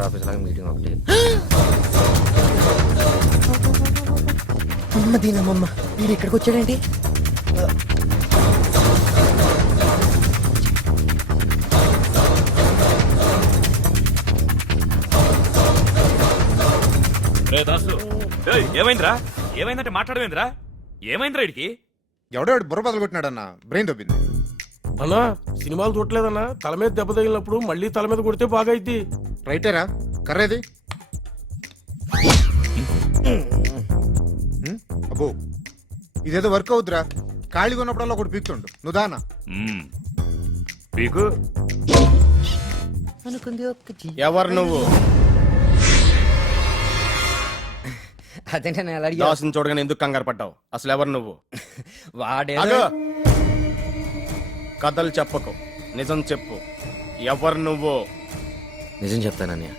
Sir office లాగా meeting ఒకటి. అమ్మ దీనమ్మమ్మ వీడు ఇక్కడికి వచ్చాడేంటి? ఏమైందిరా? ఏమైందంటే మాట్లాడమేంద్రా? ఏమైందిరా ఇడికి? ఎవడో బుర్ర బదులు కొట్టినాడన్నా, బ్రెయిన్ దొబ్బింది. అన్నా సినిమాలు చూడలేదన్నా, తల మీద దెబ్బ తగిలినప్పుడు మళ్ళీ తల మీద కొడితే బాగా అయింది. రైటేరా కర్రేది? అబ్బో ఇదేదో వర్క్ అవుతురా. ఖాళీగా ఉన్నప్పుడల్లా ఒకటి పీక్తుండు. నువ్వు దానా పీకు. అనుకుంది ఎవరు నువ్వు? అదేంటే నేను ఎలా అడిగా? దాసుని చూడగానే ఎందుకు కంగారు పడ్డావు? అసలు ఎవరు నువ్వు? వాడే ఆగు. కథలు చెప్పకు, నిజం చెప్పు. ఎవరు నువ్వు? నిజం చెప్తానన్నయ్య,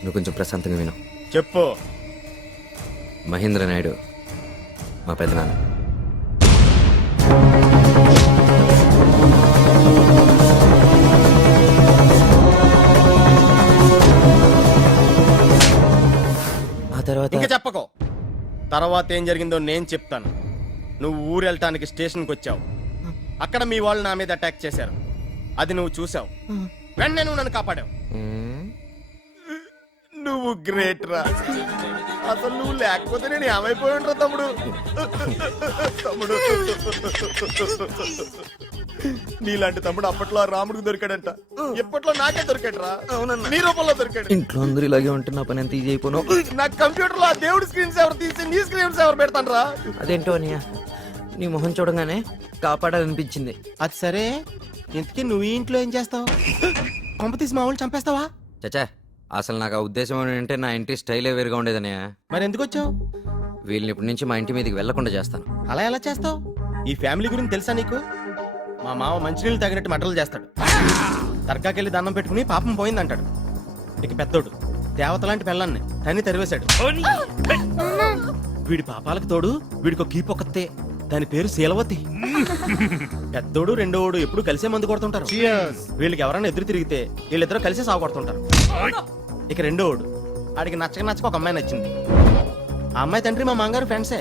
నువ్వు కొంచెం ప్రశాంతంగా విను. చెప్పు. మహేంద్ర నాయుడు మా పెద్దనాన్న. ఆ తర్వాత ఇంకా చెప్పకు. తర్వాత ఏం జరిగిందో నేను చెప్తాను. నువ్వు ఊరు వెళ్ళటానికి స్టేషన్కి వచ్చావు. అక్కడ మీ వాళ్ళు నా మీద అటాక్ చేశారు. అది నువ్వు చూసావు. వెంటనే నువ్వు నన్ను కాపాడావు. నువ్వు గ్రేట్ రా. అసలు నువ్వు లేకపోతే నేను ఏమైపోయి ఉంటా తమ్ముడు. తమ్ముడు, నీలాంటి తమ్ముడు అప్పట్లో ఆ రాముడికి దొరికాడంట. ఎప్పట్లో నాకే దొరికాడు రా. నీ రూపంలో దొరికాడు. ఇంట్లో అందరూ ఇలాగే ఉంటే నా పని ఎంత ఈజీ అయిపోను. నా కంప్యూటర్ లో ఆ దేవుడి స్క్రీన్స్ ఎవరు తీసి నీ స్క్రీన్స్ ఎవరు పెడతాను రా. అదేంటో అన్నయ్య, నీ మొహం చూడగానే కాపాడాలనిపించింది. అది సరే, ఇంతకీ నువ్వు ఈ ఇంట్లో ఏం చేస్తావు? కొంప తీసి మా వాళ్ళని చంపేస్తావా? చచ్చా, అసలు నాకు ఆ ఉద్దేశం ఏంటంటే నా ఇంటి స్టైలే వేరుగా ఉండేదన్నయ్య. మరి ఎందుకు వచ్చావు? వీళ్ళని ఇప్పటి నుంచి మా ఇంటి మీదకి వెళ్లకుండా చేస్తాను. అలా ఎలా చేస్తావు? ఈ ఫ్యామిలీ గురించి తెలుసా నీకు? మా మామ మంచినీళ్ళు తాగినట్టు మటలు చేస్తాడు. దర్గాకెళ్ళి దండం పెట్టుకుని పాపం పోయిందంటాడు. ఇక పెద్దోడు దేవత లాంటి పిల్లల్ని తన్ని తరివేశాడు. వీడి పాపాలకు తోడు వీడికి కీపొక్కతే, దాని పేరు శీలవతి. పెద్దోడు రెండోడు ఎప్పుడు కలిసే మందు కొడుతుంటారు. వీళ్ళకి ఎవరైనా ఎదురు తిరిగితే వీళ్ళిద్దరూ కలిసే సాగు కొడుతుంటారు. ఇక రెండోడు ఆడికి నచ్చక ఒక అమ్మాయి నచ్చింది. ఆ అమ్మాయి తండ్రి మా మాంగారు ఫ్రెండ్సే.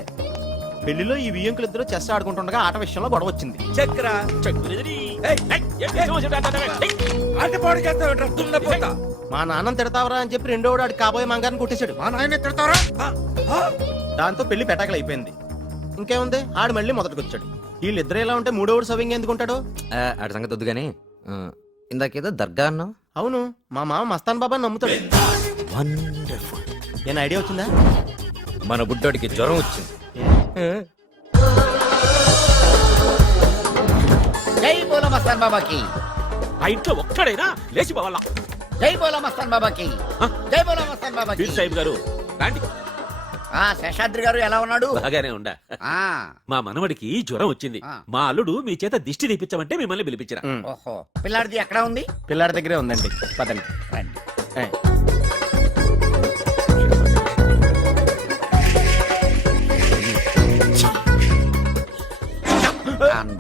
పెళ్లిలో ఈ వియ్యంకులు ఇద్దరు చెస్ ఆడుకుంటుండగా ఆట విషయంలో గొడవ వచ్చింది. మా నాన్న తిడతావరా అని చెప్పి రెండోడు ఆడికి కాబోయే మంగారిని కొట్టేశాడు. మా నాయనే తిడతారా? దాంతో పెళ్లి పెటాకలు అయిపోయింది. ఇంకేముంది, ఆడు మళ్ళీ మొదటికి వచ్చాడు. వీళ్ళిద్దరు ఎలా ఉంటే మూడోడు సవ్యంగా ఎందుకుంటాడు? ఆడి సంగతి వద్దు కానీ ఇందాకేదో దర్గా అన్నావు. అవును, మా మామ మస్తాన్ బాబా నమ్ముతాడు. వండర్ఫుల్. ఏం ఐడియా వచ్చిందా? మన బుడ్డోడికి జ్వరం వచ్చింది. జై బోలో మస్తాన్ బాబాకి. ఆ ఇంట్లో ఒక్కడైనా లేచి పోవాలా? జై బోలో మస్తాన్ బాబాకి. జై బోలో మస్తాన్ బాబాకి. పీర్ సాహిబ్ గారు రండి. శేషాద్రి గారు ఎలా ఉన్నాడు? బాగానే ఉండా. మా మనవడికి జ్వరం వచ్చింది. మా అల్లుడు మీ చేత దిష్టి తీపించమంటే మిమ్మల్ని పిలిపించరా. ఓహో, పిల్లాడిది ఎక్కడ ఉంది? పిల్లాడి దగ్గరే ఉందండి, పదండి. రండి.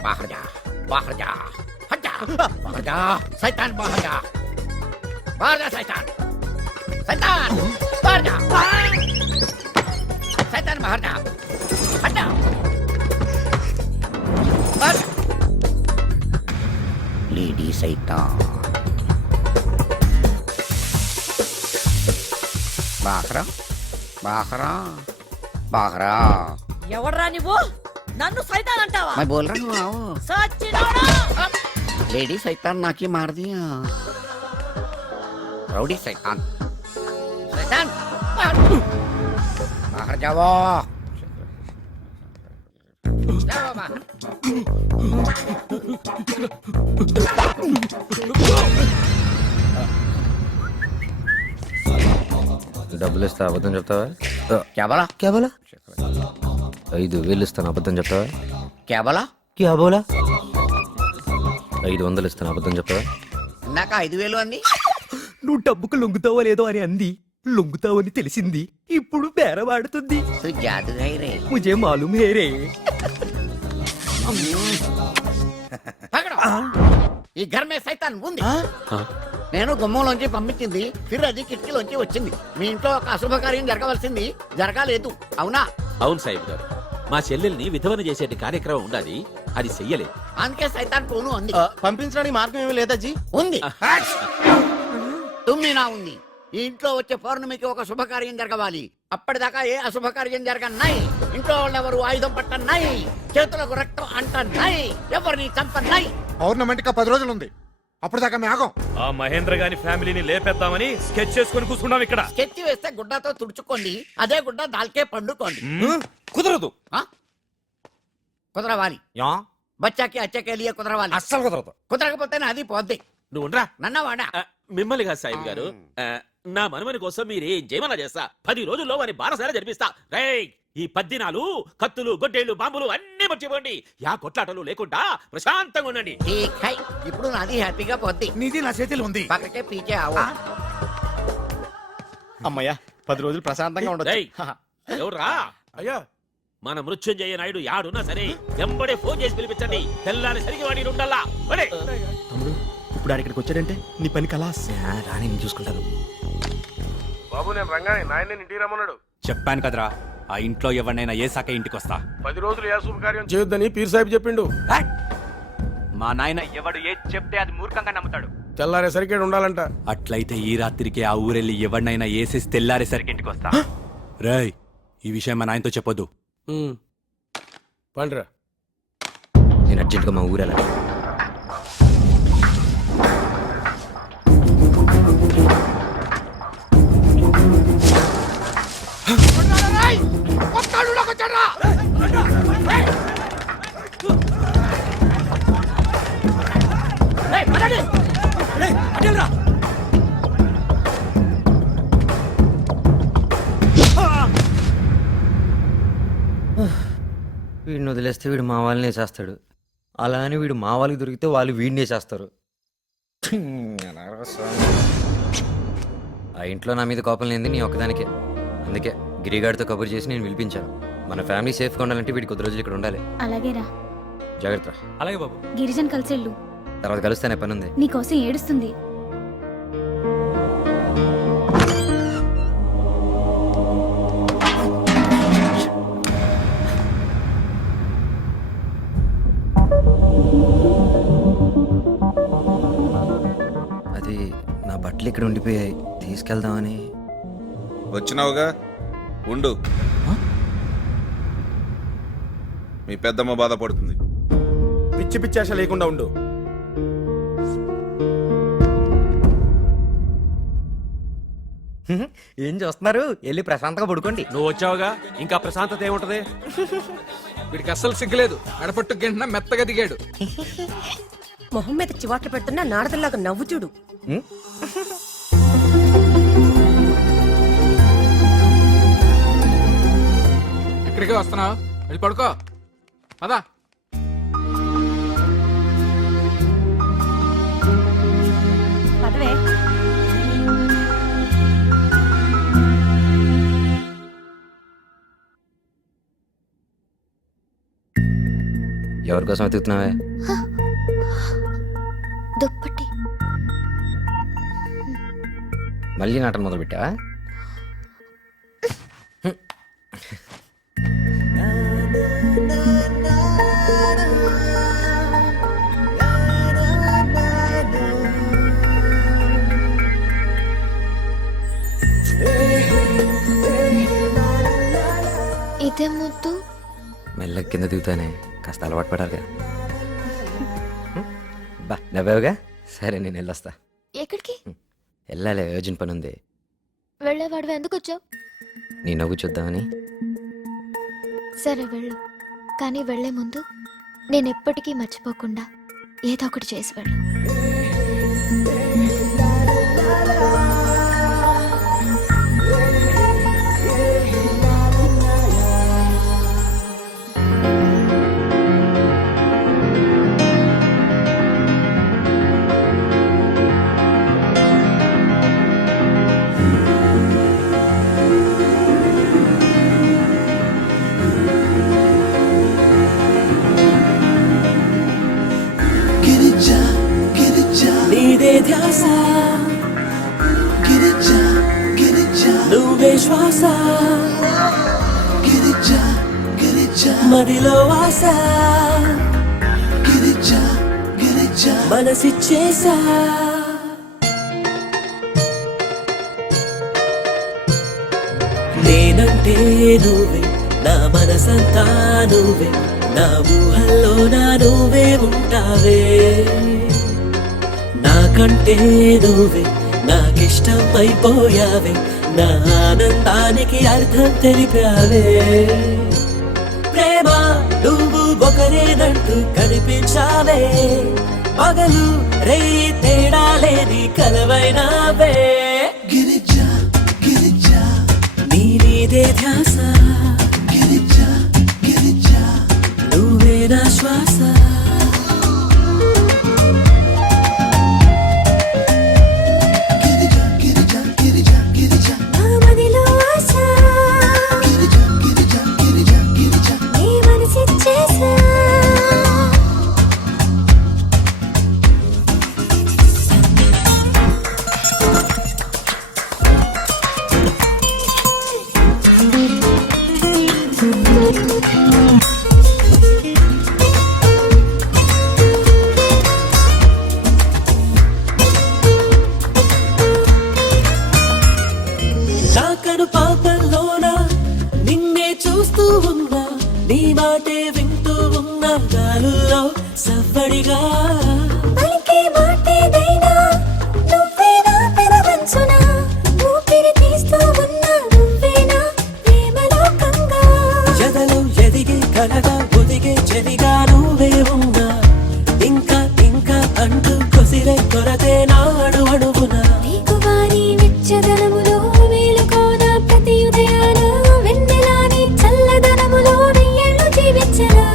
बाहर जा, बाहर जा, हट जा, बाहर जा, शैतान बाहर जा, बाहर जा शैतान, शैतान बाहर जा, शैतान बाहर जा, हट जा, बाहर जा, लेडी शैतान, बाहरा, बाहरा, बाहरा. ఎవర్రా నువ్వు? నన్ను సైతాన్ అంటావా? मैं बोल रहा हूँ. సచ్చినోడా! लेडी शैतान ना की मार दिया. राउडी शैतान, शैतान बाहर जाओ, जाओ बाहर. డబ్బులు ఇస్తా అబద్ధం చెప్తావా? क्या बोला? క్యా బోలా? 5,000 ఇస్తాను అబద్ధం చెప్తావా? क्या बोला? క్యా బోలా? 500 ఇస్తాను అబద్ధం చెప్తావా? ఇందాక 5,000 అంది. నువ్వు డబ్బుకు లొంగుతావో లేదో అని అంది. లొంగుతావని తెలిసింది. ఇప్పుడు బేరవాడుతుంది. तू जादू है रे. ముజే మాలూమ్ హే రే. पकड़ो. ఈ घर में शैतान ఉంది. నేను గుమ్మంలోంచి పంపించింది ఫిర్ అది కిటికీలోంచి వచ్చింది. మీ ఇంట్లో ఒక అశుభకార్యం జరగవలసింది జరగలేదు, అవునా? అవును సాహిబ్ గారు, మా చెల్లెల్ని విధవన చేసేటి కార్యక్రమం ఉండాలి, అది చెయ్యలేదు. అందుకే సైతాన్ పోను అంది. పంపించడానికి మార్గం ఏమీ లేదా జీ? ఉంది, తుమ్మినా ఉంది. ఈ ఇంట్లో వచ్చే పౌర్ణమికి ఒక శుభకార్యం జరగవాలి. అప్పటిదాకా ఏ అశుభకార్యం జరగన్నాయి. ఇంట్లో వాళ్ళెవరు ఆయుధం పట్టన్నాయి, చేతులకు రక్తం అంటన్నాయి, ఎవరిని చంపన్నాయి. పౌర్ణమికి 10 రోజులు ఉంది, అప్పటిదాకా మేఘం. ఆ మహేంద్ర గాని ఫ్యామిలీని లేపేద్దామని స్కెచ్ చేసుకుని కూర్చున్నాం ఇక్కడ. స్కెచ్ వేస్తే గుడ్డతో తుడుచుకోండి, అదే గుడ్డ దాల్కే పండుకోండి. కుదరదు. కుదరవాలి, బచ్చాకి అచ్చకే లియే కుదరవాలి. అస్సలు కుదరదు. కుదరకపోతేనే అది పోద్ది. నువ్వు ఉండరా. నన్నవాడా మిమ్మల్ని కాదు సాహిబ్ గారు, నా మనమని కోసం మీరు ఏం చేయమన్నా చేస్తా. 10 రోజుల్లో వారి బారసాల జరిపిస్తా. రేయ్, ఈ 10 దినాలు కత్తులు గొడ్డేళ్లు బాంబులు అన్ని మర్చిపోండి. యా కొట్లాటలు లేకుండా ప్రశాంతంగా ఉండండి. ఠీక్ హై. ఇప్పుడు నాది హ్యాపీగా పోద్ది. నీది నా చేతిలో ఉంది. పక్కకే పీకే ఆవు. అమ్మయ్యా 10 రోజులు ప్రశాంతంగా ఉండదు. రేయ్, ఎవర్రా? అయ్యా మన మృత్యుంజయ నాయుడు యాడున్నా సరే వెంబడే ఫోన్ చేసి పిలిపించండి. తెల్లారి సరిగి వాడి ఉండాలా. తమ్ముడు ఇప్పుడు ఇక్కడికి వచ్చాడంటే నీ పని కలాస్. రాని నేను చూసుకుంటాను. బాబు నేను రంగానే నాయన ఇంటికి రమ్మన్నాడు. చెప్పాను కదరా, ఆ ఇంట్లో ఎవరినైనా ఏ శాఖ ఇంటికి వస్తా. 10 రోజులు ఏ శుభకార్యం చేయొద్దని పీర్ సాహిబ్ చెప్పిండు. మా నాయన ఎవడు ఏది చెప్తే అది మూర్ఖంగా నమ్ముతాడు. తెల్లారేసరికి ఈడ ఉండాలంట. అట్లయితే ఈ రాత్రికి ఆ ఊరెళ్ళి ఎవరినైనా ఏసేసి తెల్లారేసరికి ఇంటికి వస్తా. రేయ్, ఈ విషయం మా నాయనతో చెప్పొద్దు. పండ్రా. నేను అర్జెంట్గా మా ఊరెళ్ళ. వీడిని వదిలేస్తే వీడు మా వాళ్ళని వేసేస్తాడు, అలా అని వీడు మా వాళ్ళకి దొరికితే వాళ్ళు వీడిని వేసేస్తారు. ఆ ఇంట్లో నా మీద కోపం లేనిది నీ ఒక్కదానికే. అందుకే గిరిగాడితో కబురు చేసి నేను పిలిపించాను. మన ఫ్యామిలీ సేఫ్గా ఉండాలంటే వీడికి కొద్ది రోజులు ఇక్కడ ఉండాలి. అలాగేరా. జాగ్రత్త. అలాగే బాబు. గిరిజన్ కలిసెళ్ళు, తర్వాత కలుస్తానే, పని ఉంది. నీకోసం ఏడుస్తుంది. అది నా బట్టలు ఇక్కడ ఉండిపోయాయి, తీసుకెళ్దామని. వచ్చినావుగా ఉండు. మీ పెద్దమ్మ బాధపడుతుంది. పిచ్చి పిచ్చి ఆశ లేకుండా ఉండు. ఏం చూస్తున్నారు? వెళ్ళి ప్రశాంతంగా పడుకోండి. నువ్వు వచ్చావుగా, ఇంకా ప్రశాంతత ఏముంటది? వీడికి అస్సలు సిగ్గులేదు. ఎడపట్టు గంట మెత్తగా దిగాడు. మొహం మీద చివాట్లు పెడుతున్నా నారదల్లాగా నవ్వు చూడు. ఇక్కడికే వస్తున్నావు, వెళ్ళి పడుకో. పదా. పదవే. ఎవరి కోసం వెతుకుతున్నావే? దుప్పటి. మళ్ళీ నాటం మొదలు పెట్టావా? ఇదే ముద్దు. మెల్లగా కింద దిగుతానే, కాస్త అలవాటు పడాలి కదా. బా నవ్వావుగా, సరే నేను వెళ్ళొస్తా. ఎక్కడికి వెళ్ళాలి, అర్జెంట్ పని ఉంది. వెళ్ళేవాడు ఎందుకు వచ్చావు? నీ నవ్వు చూద్దామని. సరే వెళ్ళు, కానీ వెళ్లే ముందు నేను ఎప్పటికీ మర్చిపోకుండా ఏదో ఒకటి చేసి వెళ్ళు. నీదే ధ్యాస గిరిజా గిరిజా నువ్వే శ్వాస గిరిజా గిరిజా మదిలో వాస గిరిజా గిరిజా మనసిచ్చేసా నేనంటే నువ్వే నా మనసంతా నువ్వే నా ఊహల్లో నా నువ్వే ఉంటావే నాకంటే నువ్వే నాకిష్టం అయిపోయావే నా ఆనందానికి అర్థం తెలిపావే ప్రేమ నువ్వు ఒకరేనంటూ కనిపించావే పగలు రే తేడా లేని కలవైనావే గిరిజా గిరిజా నీదే ధ్యాస గిరిజా గిరిజా నువ్వే నా శ్వాస గిరిజా గిరిజా గిరిజా గిరిజా నా మదిలో ఆశ గిరిజా గిరిజా గిరిజా గిరిజా నీ మనసిచ్చేసా నాకను పాపంలోన నిన్నే చూస్తూ ఉన్నా నీ మాటే వింటూ ఉన్నా గాలుల్లో సవ్వడిగా పలికే మాటేదైనా నువ్వే నా పెదవంచునా ఊపిరి తీస్తూ ఉన్నా నువ్వేనా ప్రేమలోకంగా ఎదలో ఎదిగే కలగా ఒదిగే చెదిగా నువ్వే ఉన్నా ఇంకా ఇంకా అంటూ కొసిరే కొరతే నాడు అడుగునా నీకు వారి వెచ్చదనములో వేలుకోన ప్రతి ఉదయాన వెన్నెలాని చల్లదనములో వెయ్యేళ్ళు జీవించరా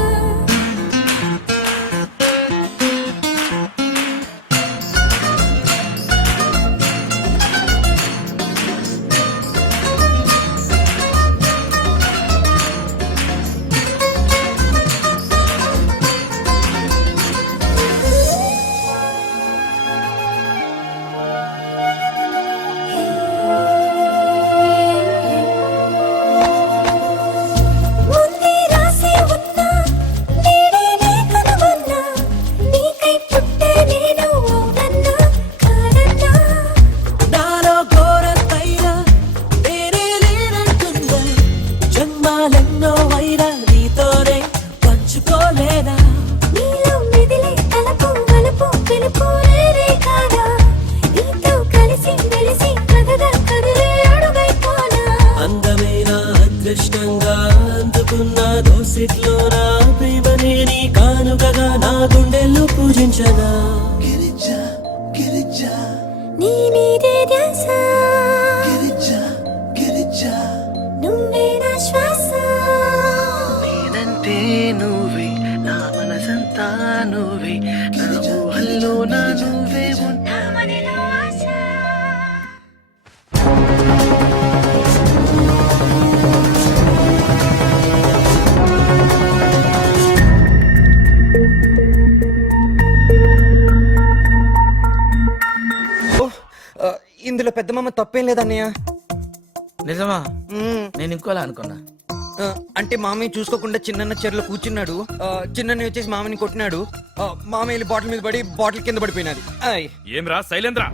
ముందే రాసి ఉన్నా నేడే లేకనున్నా నీకై పుట్టే నేను అవునన్నా కాదన్నా నాలో ఘోరతైనా నేనే లేనంటుందా జన్మాలెన్నో అయినా నీతోనే పంచుకోలేనా నీలో మెదిలే తలపు వలపు పిలుపు రే కాదా నీతో కలిసి వెలిసి కదగా కదిలే అడుగైపోనా అందమైన అదృష్టంగా అందుకున్న దోసిట్లో నా ప్రేమనే నీ కానుకగా నా గుండెల్లో పూజించనా గిరిజా గిరిజా నీ మీదే ధ్యాస గిరిజా గిరిజా నువ్వే నా శ్వాస నేనంటే నువ్వే నా మనసంతా నువ్వే నా ఊహల్లో నా నువ్వే ఉంటా మదిలో ఆశ ఇందులో పెద్ద మామ తప్పేం లేదన్నయ్య. నిజమా నేను ఇంకోలా అనుకున్నా. అంటే మామయ్య చూసుకోకుండా చిన్న చెర్లో కూర్చున్నాడు. చిన్న వచ్చేసి మామని కొట్టినాడు. మామయ్య బాటిల్ మీద పడి బాటిల్ కింద పడిపోయినది. ఏం రా శైలేంద్ర,